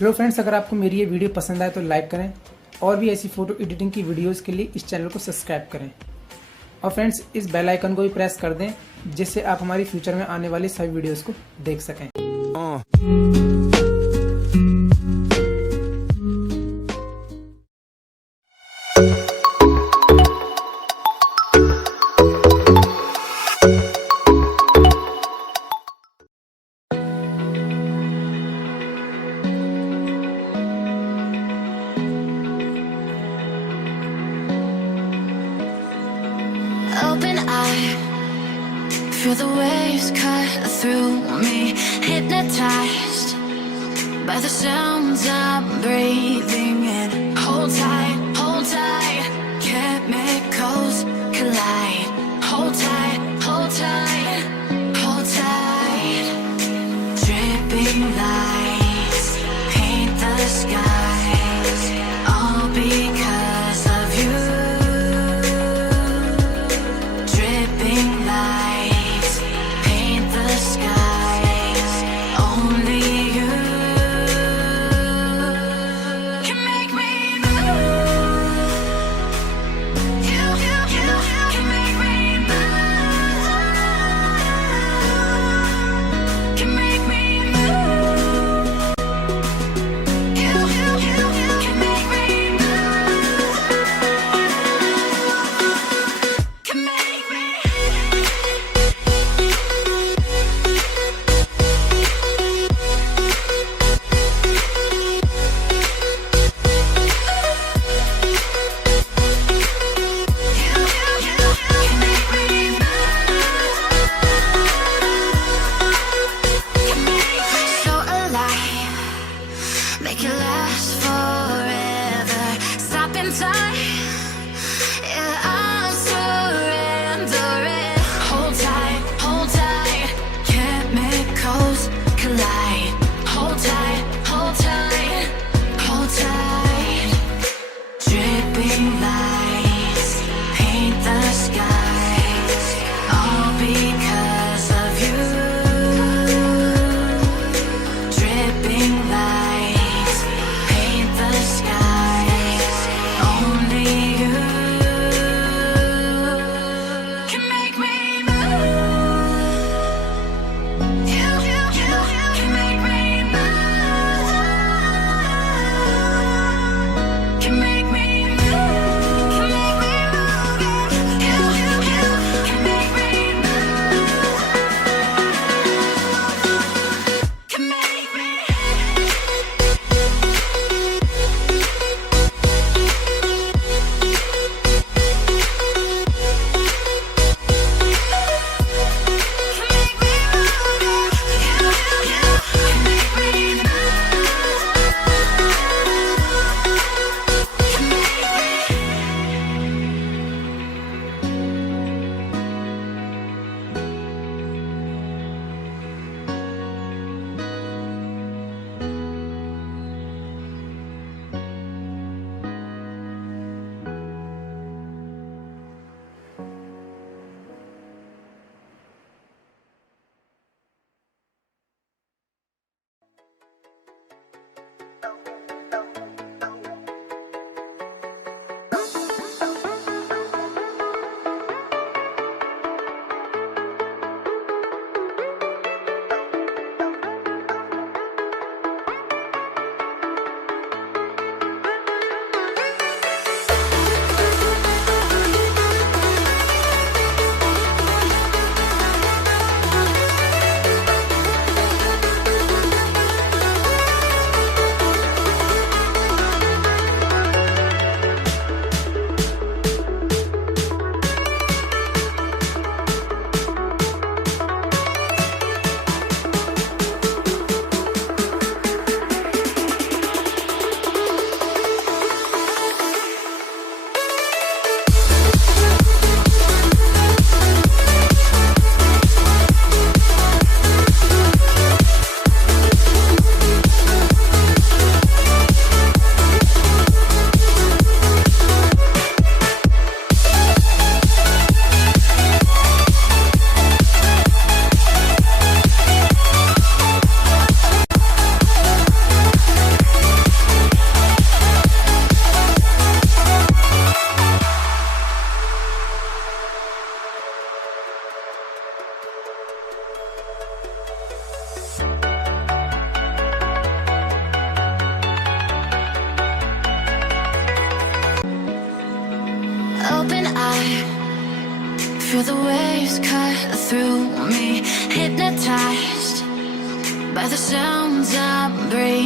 Hello friends, अगर आपको मेरी ये वीडियो पसंद आए तो लाइक करें और भी ऐसी फ़ोटो एडिटिंग की वीडियोस के लिए इस चैनल को सब्सक्राइब करें। और फ्रेंड्स, इस बेल आइकन को भी प्रेस कर दें जिससे आप हमारी फ्यूचर में आने वाली सभी वीडियोस को देख सकें। Open eye, feel the waves cut through me, hypnotized by the sounds I'm breathing in. Hold tight, chemicals collide. Hold tight, hold tight. Dripping lights paint the skies, all because of you. Make it last forever. Stop in time. Yeah, I'm surrendering. Hold tight. Chemicals collide. Hold tight, hold tight. Dripping lights paint the skies, all because of you. Dripping lights paint the skies, only you. Feel the waves cut through me, hypnotized by the sounds I'm breathing.